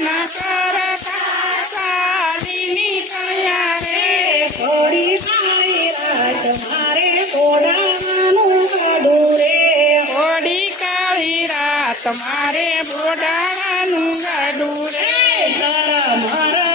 પ્રયત્ન કરતા ચાલીની કયા રે થોડી સારી રાત મારે ઓડાણાનું ગાડું રે ઓડી કાળી રાત ગાડું રે, તારા મારા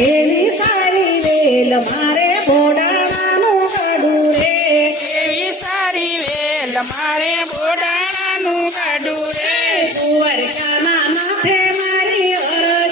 એવી સારી વેલ મારે બોડાણાનું કાઢું રે એવી સારી વેલ મારે બોડાણાનું કાઢું રે કુંવર નાથે મારી અરજ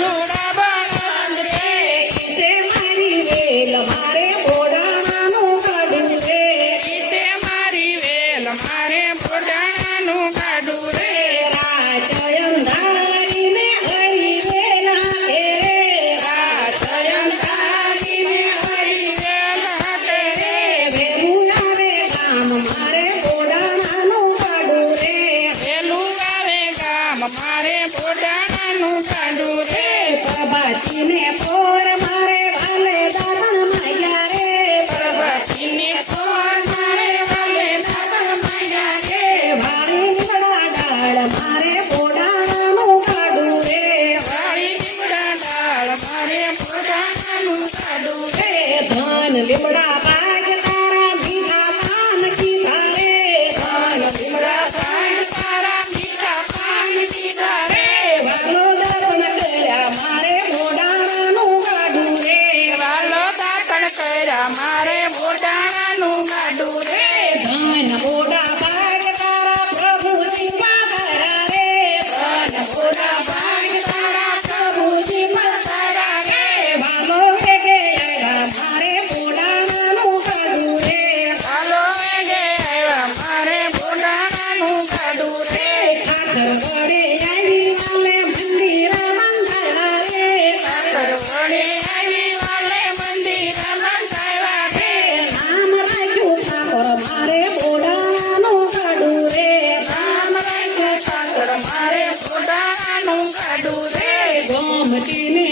घोड़ा Yeah, yeah, yeah. તારે મોઢાણાનું ગાડું રે. રે ગોમતીને